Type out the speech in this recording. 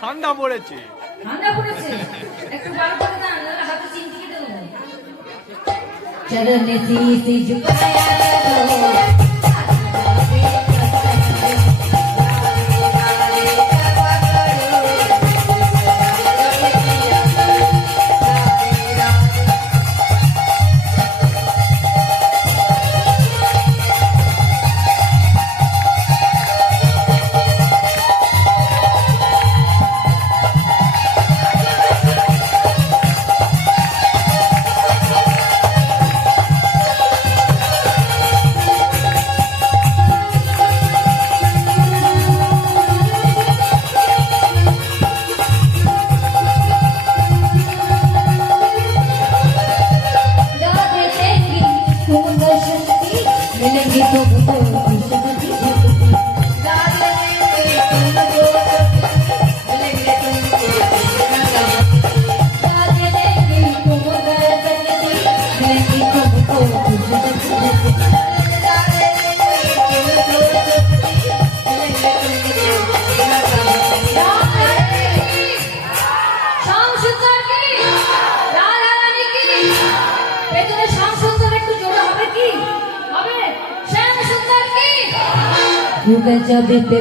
ঠান্ডা পড়েছে। ঠান্ডা পড়েছে, একটু বার করে দাও, নাহলে হাতে চিমটি কেটে দেবো। চরণ শীশ ঝুকায়া করো, मिलेंगे तो खुशबदी युग जब पे